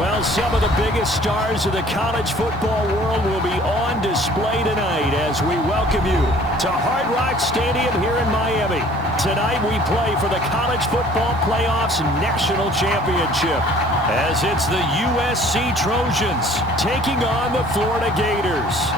Well, some of the biggest stars of the college football world will be on display tonight as we welcome you to Hard Rock Stadium here in Miami. Tonight we play for the College Football Playoffs National Championship as it's the USC Trojans taking on the Florida Gators.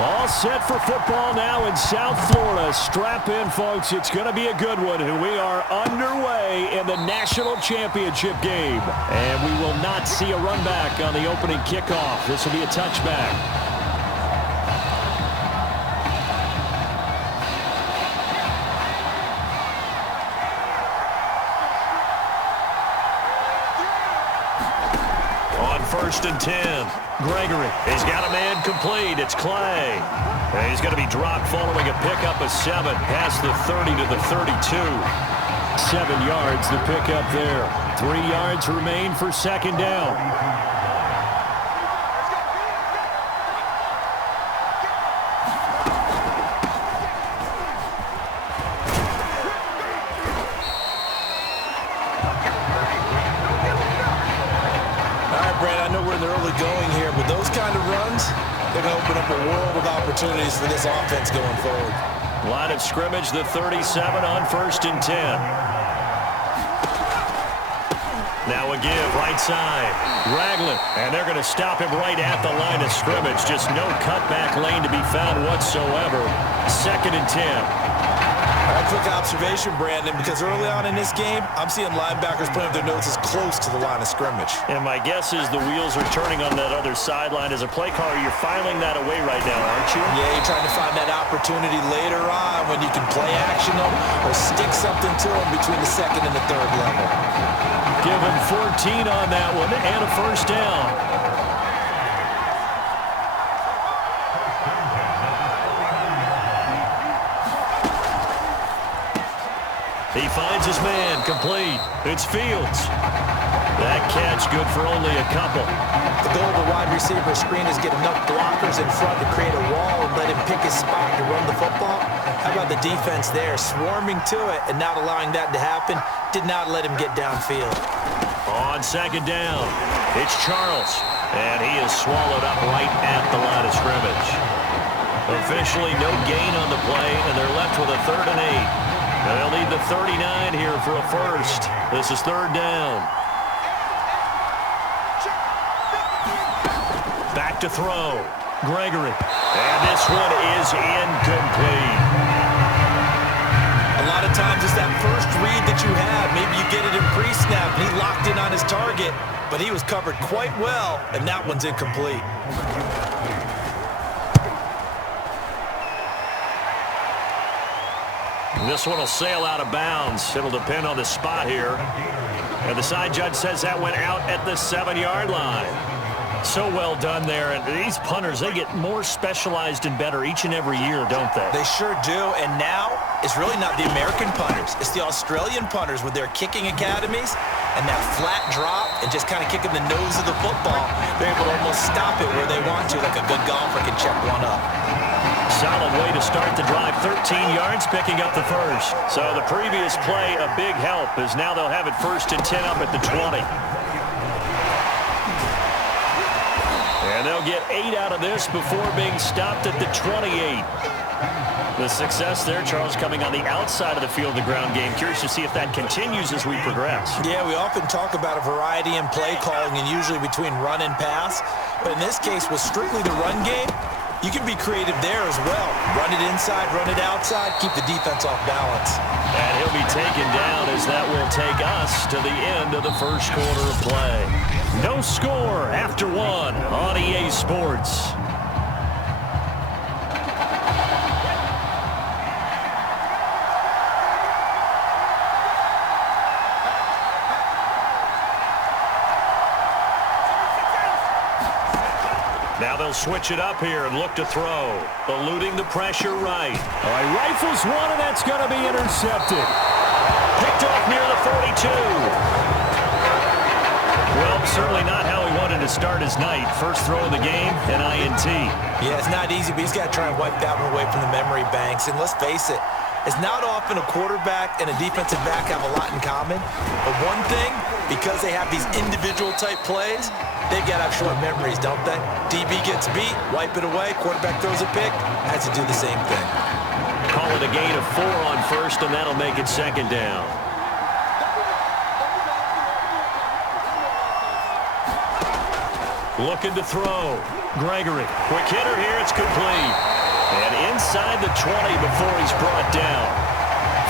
All set for football now in South Florida. Strap in, folks. It's going to be a good one. And we are underway in the national championship game. And we will not see a run back on the opening kickoff. This will be a touchback. First and 10. Gregory. He's got a man complete. It's Clay. And he's going to be dropped following a pickup of 7 past the 30 to the 32. 7 yards the pickup there. 3 yards remain for second down. They're going to open up a world of opportunities for this offense going forward. Line of scrimmage, the 37 on first and 10. Now a give, right side. Ragland, and they're going to stop him right at the line of scrimmage. Just no cutback lane to be found whatsoever. Second and 10. A quick observation, Brandon, because early on in this game, I'm seeing linebackers putting their noses close to the line of scrimmage. And my guess is the wheels are turning on that other sideline. As a play caller, you're filing that away right now, aren't you? Yeah, you're trying to find that opportunity later on when you can play action them or stick something to them between the second and the third level. Give him 14 on that one and a first down. He finds his man, complete. It's Fields. That catch good for only a couple. The goal of the wide receiver screen is get enough blockers in front to create a wall and let him pick his spot to run the football. How about the defense there, swarming to it and not allowing that to happen? Did not let him get downfield. On second down, it's Charles, and he is swallowed up right at the line of scrimmage. Officially no gain on the play, and they're left with a 3rd and 8. And they'll need the 39 here for a first. This is 3rd down. Back to throw. Gregory. And this one is incomplete. A lot of times it's that first read that you have. Maybe you get it in pre-snap, and he locked in on his target, but he was covered quite well, and that one's incomplete. This one will sail out of bounds. It'll depend on the spot here. And the side judge says that went out at the 7-yard line. So well done there. And these punters, they get more specialized and better each and every year, don't they? They sure do. And now it's really not the American punters. It's the Australian punters with their kicking academies and that flat drop and just kind of kicking the nose of the football. They're able to almost stop it where they want to, like a good golfer can check one up. Solid way to start the drive. 13 yards, picking up the first. So the previous play, a big help, as now they'll have it 1st and 10 up at the 20. And they'll get 8 out of this before being stopped at the 28. The success there, Charles, coming on the outside of the field, the ground game. Curious to see if that continues as we progress. Yeah, we often talk about a variety in play calling and usually between run and pass. But in this case, with strictly the run game, you can be creative there as well. Run it inside, run it outside, keep the defense off balance. And he'll be taken down as that will take us to the end of the first quarter of play. No score after 1 on EA Sports. Now they'll switch it up here and look to throw. Eluding the pressure right. All right, rifles one, and that's going to be intercepted. Picked off near the 42. Well, certainly not how he wanted to start his night. First throw of the game, an INT. Yeah, it's not easy, but he's got to try and wipe that one away from the memory banks. And let's face it, it's not often a quarterback and a defensive back have a lot in common. But one thing, because they have these individual type plays, they've got to have short memories, don't they? DB gets beat, wipe it away, quarterback throws a pick, has to do the same thing. Call it a gain of 4 on first, and that'll make it second down. Looking to throw. Gregory. Quick hitter here. It's complete. And inside the 20 before he's brought down.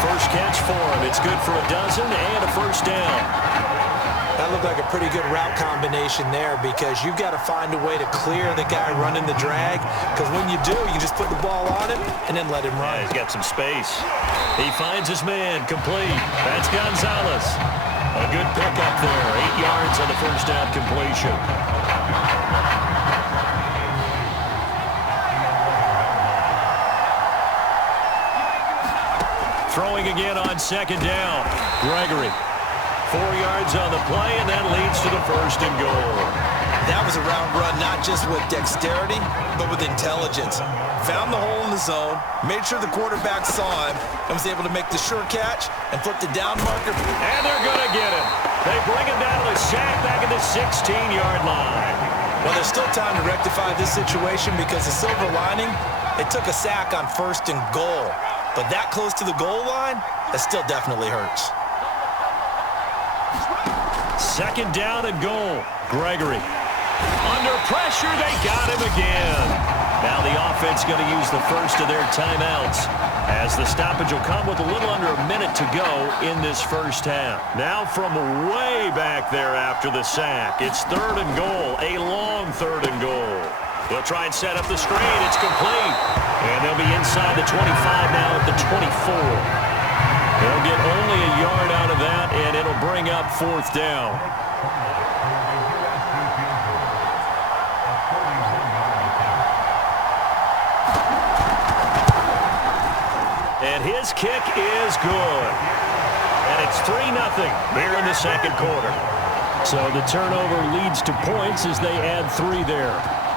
First catch for him. It's good for a dozen and a first down. That looked like a pretty good route combination there because you've got to find a way to clear the guy running the drag because when you do, you just put the ball on him and then let him run. Yeah, he's got some space. He finds his man. Complete. That's Gonzalez. A good pickup there. 8 yards on the first down completion. Throwing again on second down. Gregory. 4 yards on the play, and that leads to the first and goal. That was a route run, not just with dexterity, but with intelligence. Found the hole in the zone, made sure the quarterback saw him, and was able to make the sure catch and flip the down marker. And they're going to get him. They bring him down to the sack back at the 16-yard line. Well, there's still time to rectify this situation because the silver lining, they took a sack on first and goal. But that close to the goal line, that still definitely hurts. Second down and goal. Gregory. Under pressure, they got him again. Now the offense going to use the first of their timeouts as the stoppage will come with a little under a minute to go in this first half. Now from way back there after the sack, it's third and goal, a long third and goal. They'll try and set up the screen. It's complete. And they'll be inside the 25 now at the 24. They'll get only a yard out of that, and it'll bring up fourth down. And his kick is good. And it's 3-0 here in the second quarter. So the turnover leads to points as they add 3 there.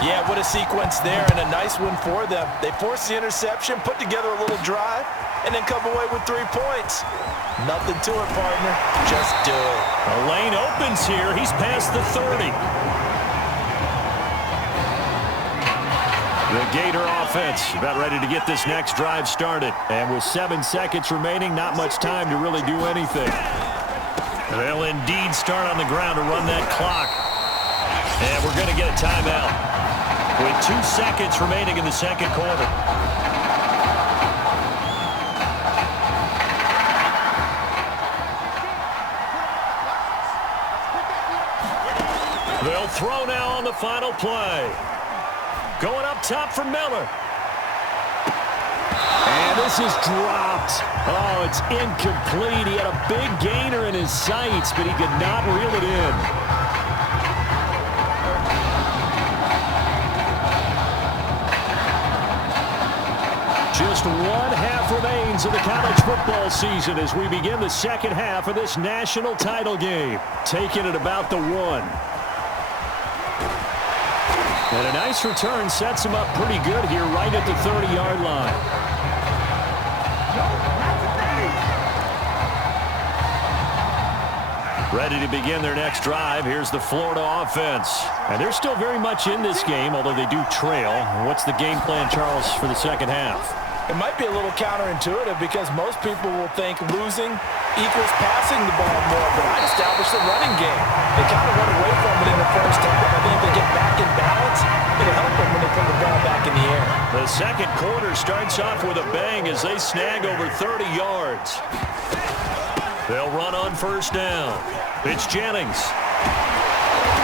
Yeah, what a sequence there, and a nice one for them. They forced the interception, put together a little drive, and then come away with 3 points. Nothing to it, partner. Just do it. The lane opens here. He's past the 30. The Gator offense about ready to get this next drive started. And with 7 seconds remaining, not much time to really do anything. They'll indeed start on the ground to run that clock. And we're going to get a timeout with 2 seconds remaining in the second quarter. They'll throw now on the final play. Going up top for Miller. And this is dropped. Oh, it's incomplete. He had a big gainer in his sights, but he could not reel it in. Just 1 half remains of the college football season as we begin the second half of this national title game. Taking it about the 1. And a nice return sets him up pretty good here right at the 30-yard line. Ready to begin their next drive. Here's the Florida offense. And they're still very much in this game, although they do trail. What's the game plan, Charles, for the second half? It might be a little counterintuitive because most people will think losing equals passing the ball more, but I established the running game. They kind of went away from it in the first half. I think if they get back in balance, it'll help them when they put the ball back in the air. The second quarter starts off with a bang as they snag over 30 yards. They'll run on first down. It's Jennings.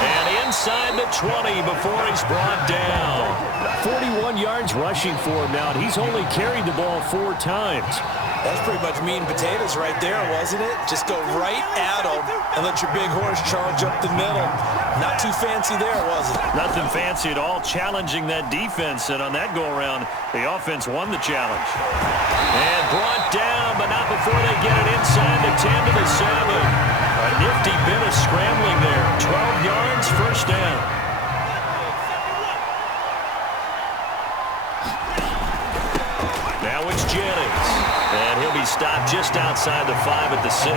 And inside the 20 before he's brought down. 41 yards rushing for him now, and he's only carried the ball 4 times. That's pretty much meat and potatoes right there, wasn't it? Just go right at them and let your big horse charge up the middle. Not too fancy there, was it? Nothing fancy at all, challenging that defense. And on that go-around, the offense won the challenge. And brought down, but not before they get it inside the 10 to the 7. A nifty bit of scrambling there. 12 yards, first down. Now it's Jennings. And he'll be stopped just outside the 5 at the 6.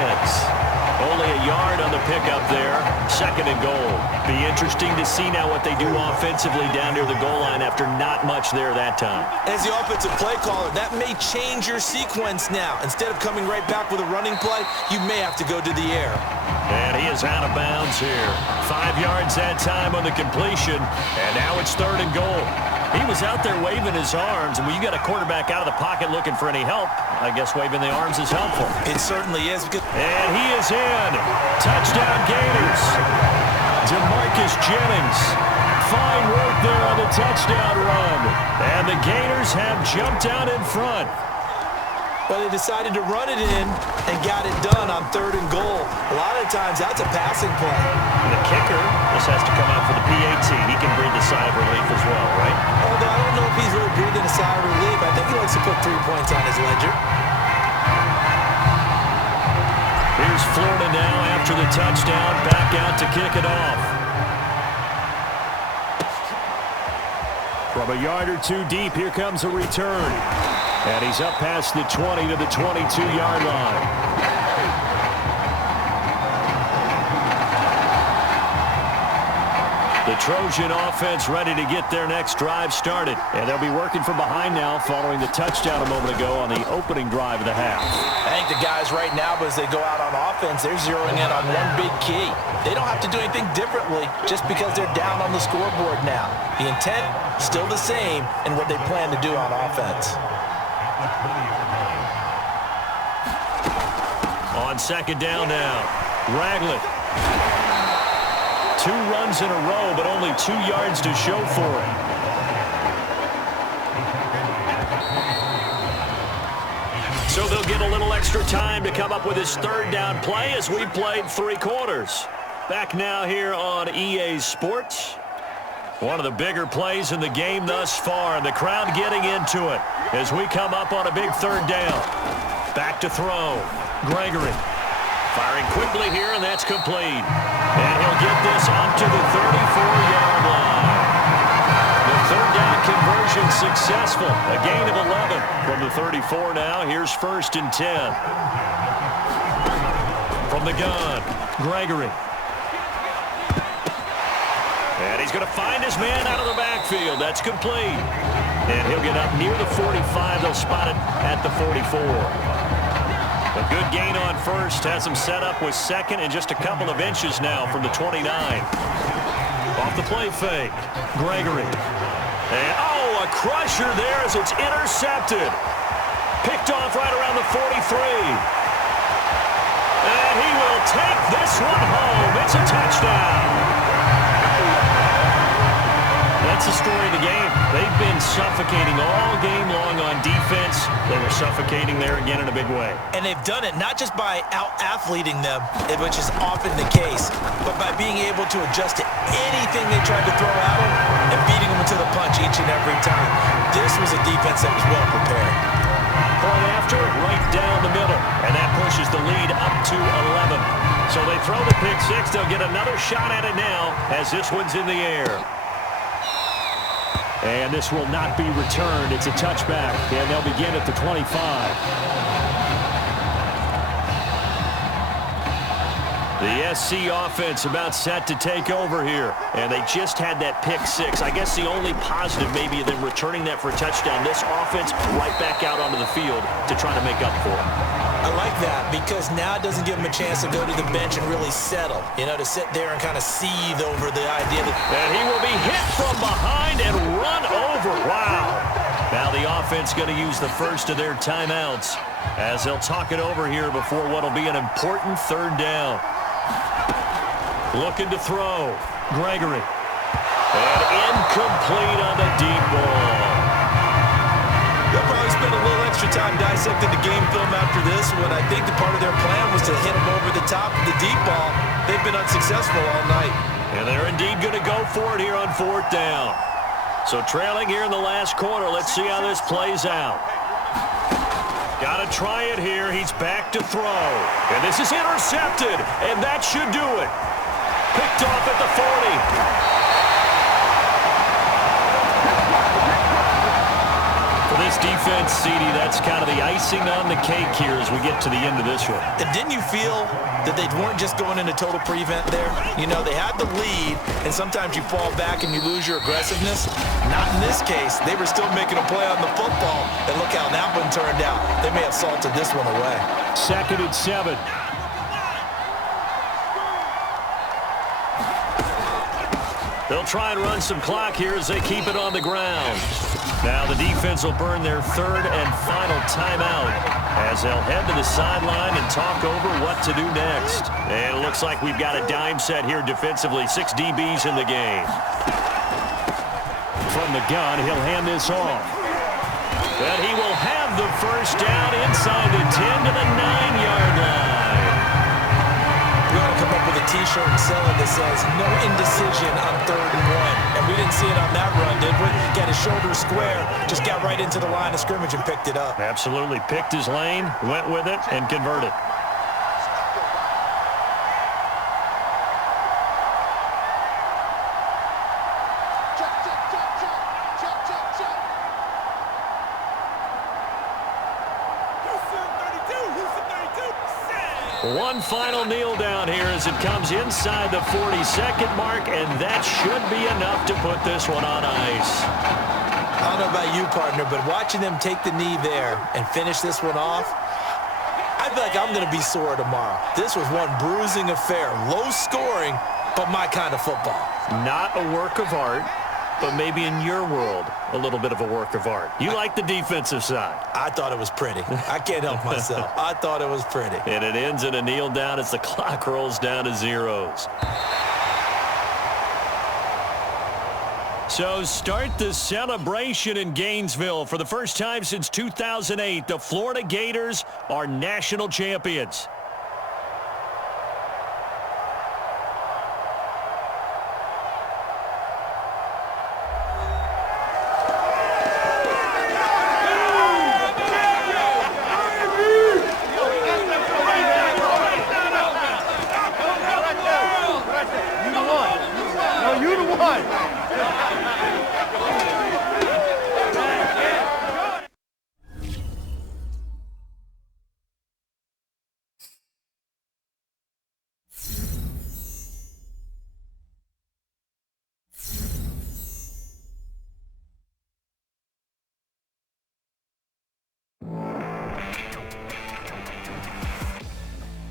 Only a yard on the pickup there. 2nd and goal. Be interesting to see now what they do offensively down near the goal line after not much there that time. As the offensive play caller, that may change your sequence now. Instead of coming right back with a running play, you may have to go to the air. And he is out of bounds here. 5 yards that time on the completion. And now it's 3rd and goal. He was out there waving his arms, and when you got a quarterback out of the pocket looking for any help, I guess waving the arms is helpful. It certainly is. And he is in. Touchdown Gators. DeMarcus Jennings. Fine work there on the touchdown run. And the Gators have jumped out in front. But they decided to run it in and got it done on 3rd and goal. A lot of times, that's a passing play. And the kicker just has to come out for the PAT. He can breathe a sigh of relief as well, right? Although I don't know if he's really breathing a sigh of relief. I think he likes to put 3 points on his ledger. Here's Florida now after the touchdown. Back out to kick it off. From a yard or two deep, here comes a return. And he's up past the 20 to the 22-yard line. The Trojan offense ready to get their next drive started. And they'll be working from behind now following the touchdown a moment ago on the opening drive of the half. I think the guys right now, as they go out on offense, they're zeroing in on one big key. They don't have to do anything differently just because they're down on the scoreboard now. The intent, still the same, and what they plan to do on offense. On 2nd down now, Ragland. 2 runs in a row, but only 2 yards to show for it. So they'll get a little extra time to come up with his 3rd down play as we played 3 quarters. Back now here on EA Sports. One of the bigger plays in the game thus far, and the crowd getting into it as we come up on a big 3rd down. Back to throw. Gregory firing quickly here, and that's complete. And he'll get this up to the 34-yard line. The 3rd down conversion successful. A gain of 11 from the 34 now. Here's 1st and 10. From the gun, Gregory. And he's going to find his man out of the backfield. That's complete. And he'll get up near the 45. They'll spot it at the 44. A good gain on 1st. Has him set up with 2nd and just a couple of inches now from the 29. Off the play fake. Gregory. And, oh, a crusher there as it's intercepted. Picked off right around the 43. And he will take this one home. It's a touchdown. That's the story of the game. They've been suffocating all game long on defense. They were suffocating there again in a big way. And they've done it not just by out-athleting them, which is often the case, but by being able to adjust to anything they tried to throw at them and beating them to the punch each and every time. This was a defense that was well prepared. Point after it, right down the middle. And that pushes the lead up to 11. So they throw the pick 6. They'll get another shot at it now as this one's in the air. And this will not be returned. It's a touchback, and they'll begin at the 25. The SC offense about set to take over here. And they just had that pick 6. I guess the only positive maybe of them returning that for a touchdown. This offense right back out onto the field to try to make up for it. I like that because now it doesn't give him a chance to go to the bench and really settle. You know, to sit there and kind of seethe over the idea that... And he will be hit from behind and run over. Wow. Now the offense going to use the first of their timeouts as they'll talk it over here before what will be an important 3rd down. Looking to throw. Gregory. And incomplete on the deep ball. They'll probably spend a little extra time dissecting the game film after this one. I think the part of their plan was to hit them over the top of the deep ball. They've been unsuccessful all night. And they're indeed going to go for it here on 4th down. So trailing here in the last quarter. Let's see how this plays out. Got to try it here. He's back to throw. And this is intercepted. And that should do it. Picked off at the 40. For this defense, CD, that's kind of the icing on the cake here as we get to the end of this one. And didn't you feel that they weren't just going into total prevent there? You know, they had the lead, and sometimes you fall back and you lose your aggressiveness. Not in this case. They were still making a play on the football, and look how that one turned out. They may have salted this one away. 2nd and 7. They'll try and run some clock here as they keep it on the ground. Now the defense will burn their 3rd and final timeout as they'll head to the sideline and talk over what to do next. And it looks like we've got a dime set here defensively. 6 DBs in the game. From the gun, he'll hand this off. But he will have the first down inside the 10 to the 9-yard line. We ought to come up with a T-shirt and sell it that says, no indecision on 3rd and 1. And we didn't see it on that run, did we? Got his shoulder square, just got right into the line of scrimmage and picked it up. Absolutely. Picked his lane, went with it, and converted. One final kneel down here as it comes inside the 40-second mark, and that should be enough to put this one on ice. I don't know about you, partner, but watching them take the knee there and finish this one off, I feel like I'm going to be sore tomorrow. This was one bruising affair. Low scoring, but my kind of football. Not a work of art, but maybe in your world, a little bit of a work of art. You like the defensive side. I thought it was pretty. I can't help myself. I thought it was pretty. And it ends in a kneel down as the clock rolls down to zeros. So start the celebration in Gainesville. For the first time since 2008, the Florida Gators are national champions.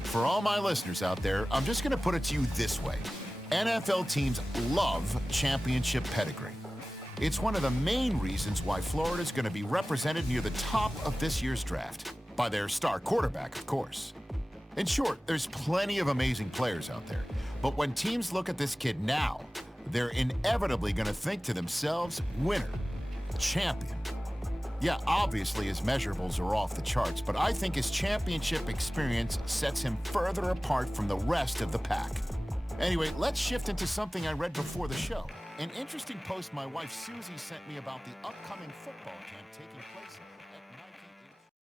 For all my listeners out there, I'm just going to put it to you this way. NFL teams love championship pedigree. It's one of the main reasons why Florida's going to be represented near the top of this year's draft. By their star quarterback, of course. In short, there's plenty of amazing players out there. But when teams look at this kid now, they're inevitably going to think to themselves, winner, champion. Yeah, obviously his measurables are off the charts, but I think his championship experience sets him further apart from the rest of the pack. Anyway, let's shift into something I read before the show. An interesting post my wife Susie sent me about the upcoming football camp taking place